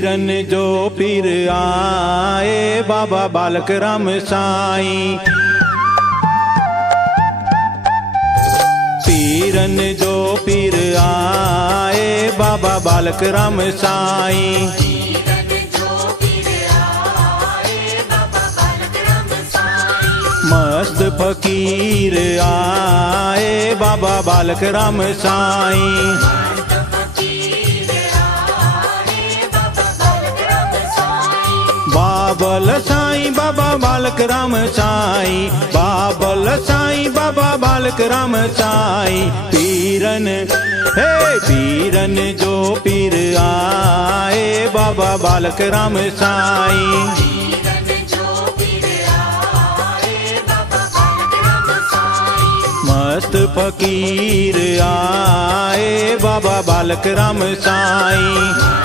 पीरन जो पीर आए बाबा बालक राम साईं। पीरन जो पीर आए बाबा बालक राम साईं। मस्त फकीर आए बाबा बालक राम साईं। बाबल साईं बाबा बालक राम साईं, बाबल साईं बाबा बालक राम साईं। पीरन हे पीरन जो पीर आए बाबा बालक राम साईं। मस्त फकीर आए बाबा बालक राम साईं।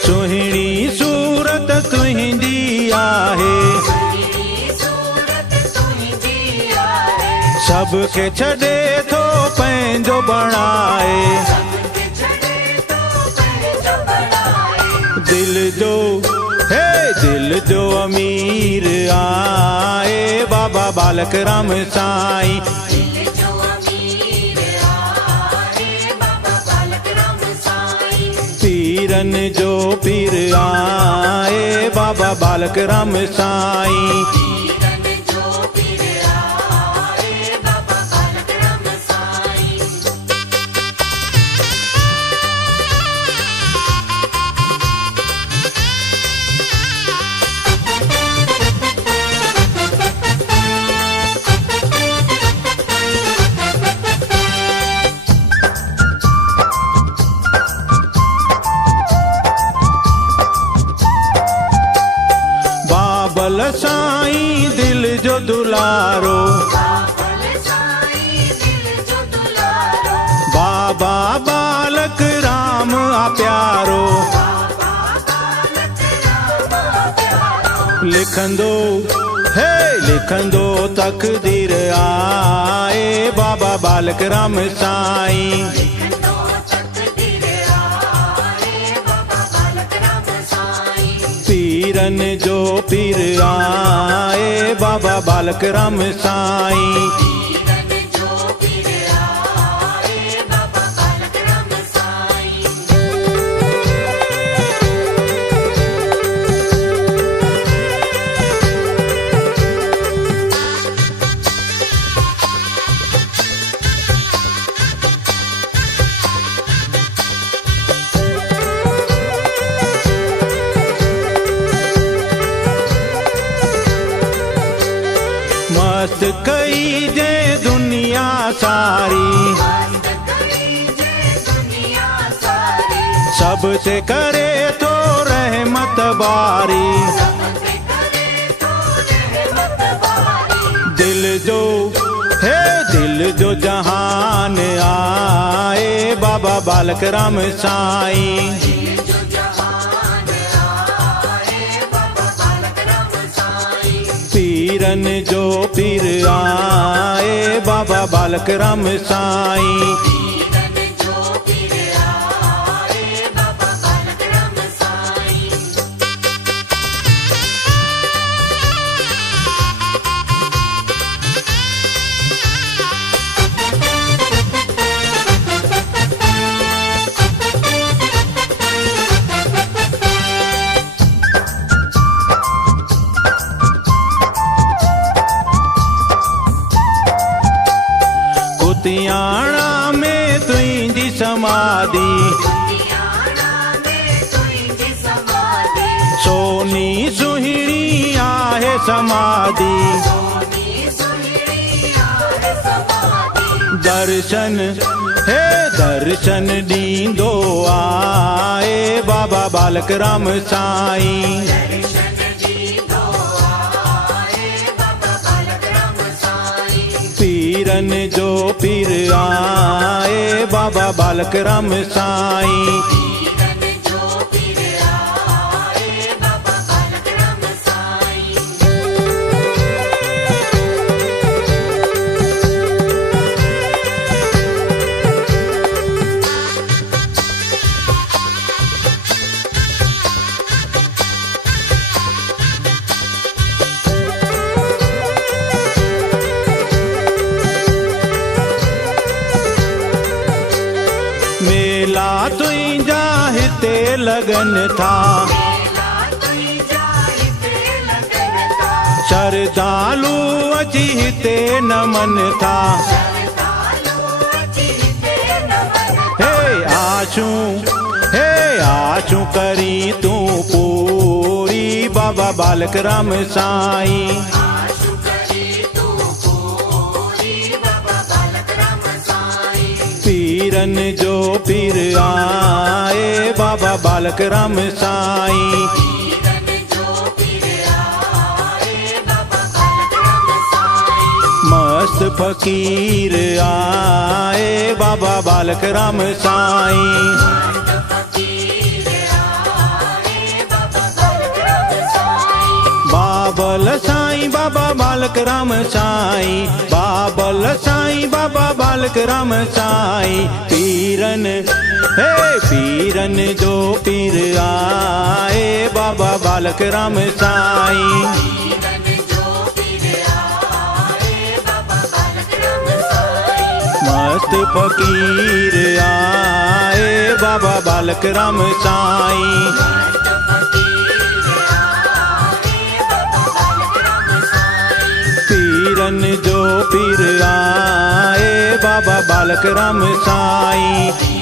सुहिणी सूरत तुहिंजी आहे, सबके छॾे थो पंहिंजो बणाए। दिल जो हे दिल जो अमीर आए बाबा बालक राम साईं। पीरन जो पीर आए बाबा बालक राम साईं। बाबल साईं दिल जो दुलारो, बाबा बालक राम आ प्यारो। लिखंदो हे लिखंदो तकदीर आए बाबा बालक राम साईं। पीरन जो पीर आए बाबा बालक राम साईं। मस्त कई जे दुनिया सारी, सबसे करे तो रहमत बारी। दिल जो हे दिल जो जहान आए बाबा बालक राम साईं। पीरन जो पीर आए बाबा बालक राम साईं। कुतियाणा में तुझी समाधि, सोनी सुहिणी आहे समाधि। दर्शन हे दर्शन दींदो आए बाबा बालक राम साईं। बालक राम साईं। मेला तुंहिंजा हिते लगन था, श्रद्धालु अची हिते नमन था। हे आशू करी तूं पूरी बाबा बालक राम साईं। पीरन जो पीर आए बाबा बालक राम साईं। मस्त फकीर आए बाबा बालक राम साईं। बाबल साईं बाबा बालक राम साईं, बाबल साईं बाबा बालक राम साईं। पीरन पीरन जो पीर आए बाबा बालक राम साईं। मस्त फकीर आए बाबा बालक राम साईं। पीरन जो पीर आए बाबा बालक राम साईं।